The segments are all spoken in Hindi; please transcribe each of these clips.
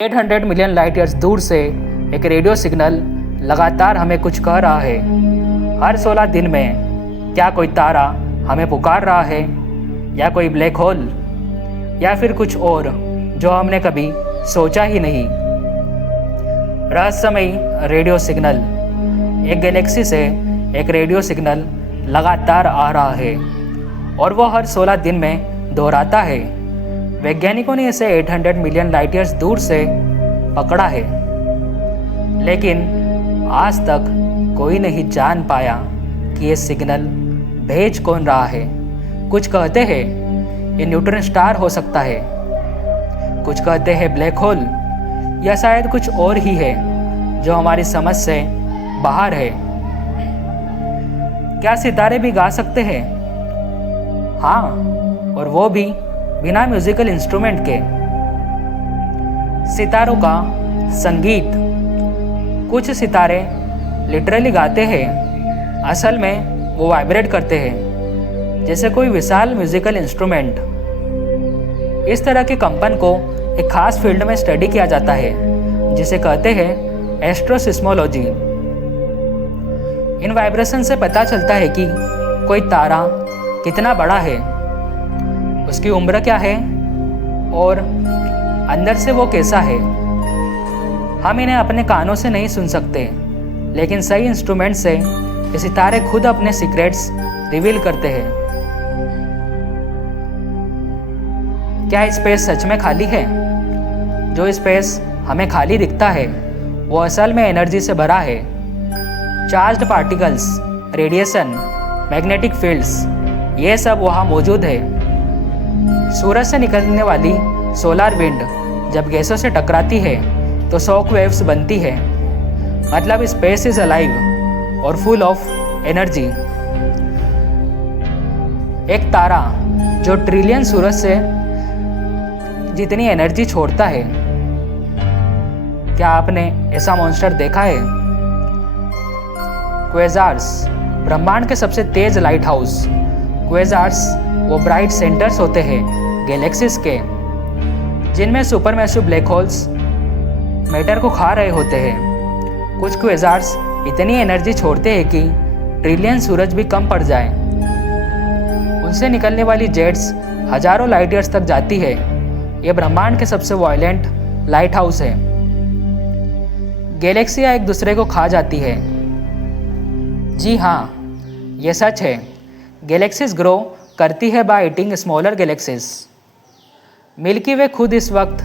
800 मिलियन लाइट ईयर्स दूर से एक रेडियो सिग्नल लगातार हमें कुछ कह रहा है। हर 16 दिन में क्या कोई तारा हमें पुकार रहा है, या कोई ब्लैक होल, या फिर कुछ और जो हमने कभी सोचा ही नहीं। रहस्यमयी रेडियो सिग्नल। एक गैलेक्सी से एक रेडियो सिग्नल लगातार आ रहा है और वो हर 16 दिन में दोहराता है। वैज्ञानिकों ने इसे 800 मिलियन लाइट ईयर्स दूर से पकड़ा है, लेकिन आज तक कोई नहीं जान पाया कि ये सिग्नल भेज कौन रहा है। कुछ कहते हैं ये न्यूट्रॉन स्टार हो सकता है, कुछ कहते हैं ब्लैक होल, या शायद कुछ और ही है जो हमारी समझ से बाहर है। क्या सितारे भी गा सकते हैं? हाँ, और वो भी बिना म्यूजिकल इंस्ट्रूमेंट के। सितारों का संगीत। कुछ सितारे लिटरली गाते हैं, असल में वो वाइब्रेट करते हैं जैसे कोई विशाल म्यूजिकल इंस्ट्रूमेंट। इस तरह के कंपन को एक खास फील्ड में स्टडी किया जाता है जिसे कहते हैं एस्ट्रोसिस्मोलॉजी। इन वाइब्रेशन से पता चलता है कि कोई तारा कितना बड़ा है, उसकी उम्र क्या है और अंदर से वो कैसा है। हम इन्हें अपने कानों से नहीं सुन सकते, लेकिन सही इंस्ट्रूमेंट से ये सितारे खुद अपने सीक्रेट्स रिवील करते हैं। क्या स्पेस सच में खाली है? जो स्पेस हमें खाली दिखता है वो असल में एनर्जी से भरा है। Charged particles, radiation, magnetic fields, ये सब वहाँ मौजूद है। सूरज से निकलने वाली सोलर विंड जब गैसों से टकराती है तो शॉक वेव्स बनती है। मतलब स्पेस इज अलाइव और फुल ऑफ एनर्जी। एक तारा जो ट्रिलियन सूरज से जितनी एनर्जी छोड़ता है। क्या आपने ऐसा मॉन्स्टर देखा है? क्वेज़ार्स, ब्रह्मांड के सबसे तेज लाइट हाउस। क्वेज़ार्स वो ब्राइट सेंटर्स होते हैं गैलेक्सीज के, जिनमें सुपरमैसिव ब्लैक होल्स मैटर को खा रहे होते हैं। कुछ क्वेज़ार्स इतनी एनर्जी छोड़ते हैं कि ट्रिलियन सूरज भी कम पड़ जाए। उनसे निकलने वाली जेट्स हजारों लाइट ईयर्स तक जाती है। ये ब्रह्मांड के सबसे वायलेंट लाइट हाउस है। गैलेक्सियाँ एक दूसरे को खा जाती है। जी हाँ, ये सच है। गैलेक्सीज ग्रो करती है by eating smaller galaxies. Milky Way खुद इस वक्त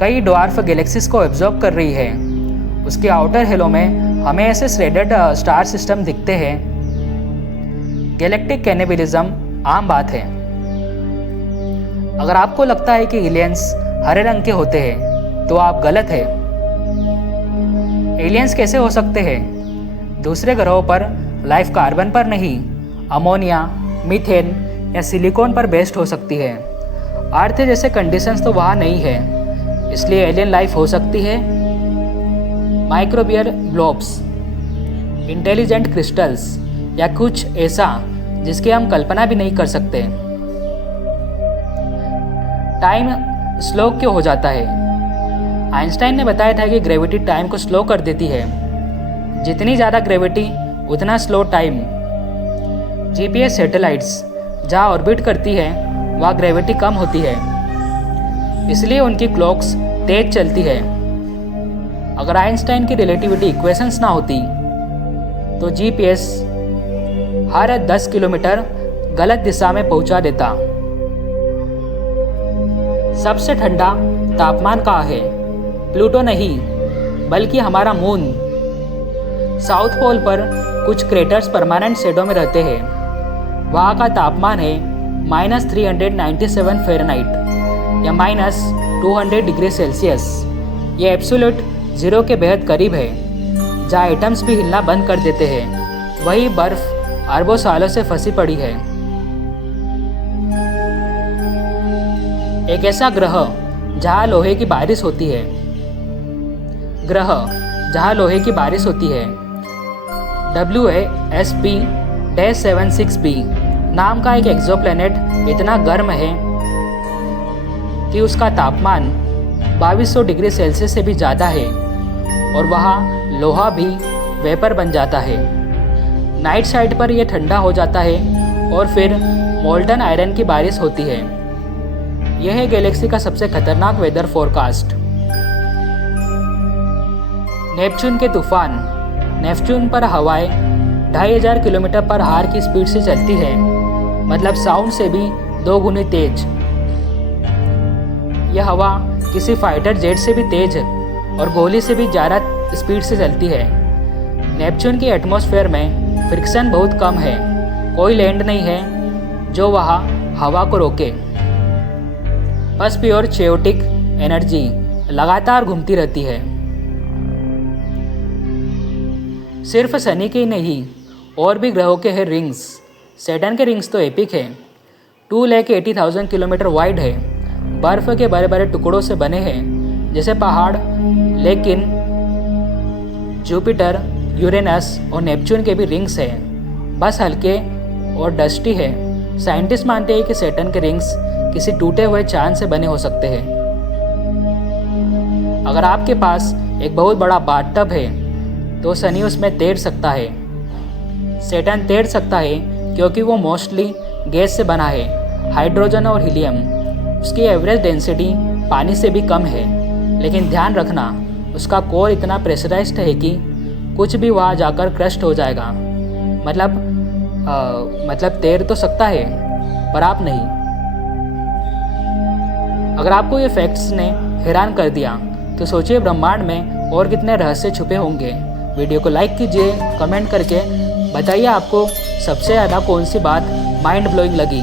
कई ड्वार्फ गैलेक्सीज को एब्जॉर्ब कर रही है। उसके आउटर हेलो में हमें ऐसे श्रेडेड स्टार सिस्टम दिखते हैं। गैलेक्टिक कैनिबलिज्म आम बात है। अगर आपको लगता है कि एलियंस हरे रंग के होते हैं तो आप गलत हैं। एलियंस कैसे हो सकते हैं? दूसरे ग्रहों पर लाइफ कार्बन पर नहीं, अमोनिया, मीथेन या सिलिकॉन पर बेस्ड हो सकती है। अर्थ जैसे कंडीशंस तो वहाँ नहीं है, इसलिए एलियन लाइफ हो सकती है। माइक्रोबियल ब्लॉब्स, इंटेलिजेंट क्रिस्टल्स, या कुछ ऐसा जिसकी हम कल्पना भी नहीं कर सकते। टाइम स्लो क्यों हो जाता है? आइंस्टाइन ने बताया था कि ग्रेविटी टाइम को स्लो कर देती है। जितनी ज़्यादा ग्रेविटी उतना स्लो टाइम। जीपीएस सैटेलाइट्स जहाँ ऑर्बिट करती है वहाँ ग्रेविटी कम होती है, इसलिए उनकी क्लॉक्स तेज चलती है। अगर आइंस्टाइन की रिलेटिविटी इक्वेशंस ना होती तो जीपीएस हर 10 किलोमीटर गलत दिशा में पहुंचा देता। सबसे ठंडा तापमान कहाँ है? प्लूटो नहीं, बल्कि हमारा मून। साउथ पोल पर कुछ क्रेटर्स परमानेंट शेडो में रहते हैं। वहाँ का तापमान है -397 फ़ारेनहाइट या -200 डिग्री सेल्सियस। ये एब्सोल्यूट ज़ीरो के बेहद करीब है। जहाँ एटम्स भी हिलना बंद कर देते हैं, वही बर्फ अरबों सालों से फंसी पड़ी है। एक ऐसा ग्रह जहाँ लोहे की बारिश होती है। ग्रह जहाँ लोहे की बारिश होती है। WASP-76b नाम का एक एक्सोप्लैनेट इतना गर्म है कि उसका तापमान 2200 डिग्री सेल्सियस से भी ज़्यादा है और वहाँ लोहा भी वेपर बन जाता है। नाइट साइड पर यह ठंडा हो जाता है और फिर मोल्टन आयरन की बारिश होती है। यह है गैलेक्सी का सबसे खतरनाक वेदर फोरकास्ट। नेपच्यून के तूफान। नेपच्यून पर हवाएं 2500 किलोमीटर पर आवर की स्पीड से चलती है, मतलब साउंड से भी 2 गुनी तेज। यह हवा किसी फाइटर जेट से भी तेज और गोली से भी ज़्यादा स्पीड से चलती है। नेपच्यून की एटमॉस्फेयर में फ्रिक्शन बहुत कम है, कोई लैंड नहीं है जो वहाँ हवा को रोके। बस प्योर चेयोटिक एनर्जी लगातार घूमती रहती है। सिर्फ शनि के ही नहीं, और भी ग्रहों के हैं रिंग्स। सैटर्न के रिंग्स तो एपिक है, 2,80,000 किलोमीटर वाइड है, बर्फ के बड़े बड़े टुकड़ों से बने हैं जैसे पहाड़। लेकिन जुपिटर, यूरेनस और नेपच्यून के भी रिंग्स हैं, बस हल्के और डस्टी है। साइंटिस्ट मानते हैं कि सैटर्न के रिंग्स किसी टूटे हुए चांद से बने हो सकते हैं। अगर आपके पास एक बहुत बड़ा बाथटब है तो शनि उसमें तैर सकता है। सैटर्न तैर सकता है क्योंकि वो मोस्टली गैस से बना है, हाइड्रोजन और हीलियम। उसकी एवरेज डेंसिटी पानी से भी कम है, लेकिन ध्यान रखना उसका कोर इतना प्रेशराइज्ड है कि कुछ भी वहाँ जाकर क्रस्ट हो जाएगा। मतलब तैर तो सकता है पर आप नहीं। अगर आपको ये फैक्ट्स ने हैरान कर दिया तो सोचिए ब्रह्मांड में और कितने रहस्य छुपे होंगे। वीडियो को लाइक कीजिए, कमेंट करके बताइए आपको सबसे ज़्यादा कौन सी बात माइंड ब्लोइंग लगी।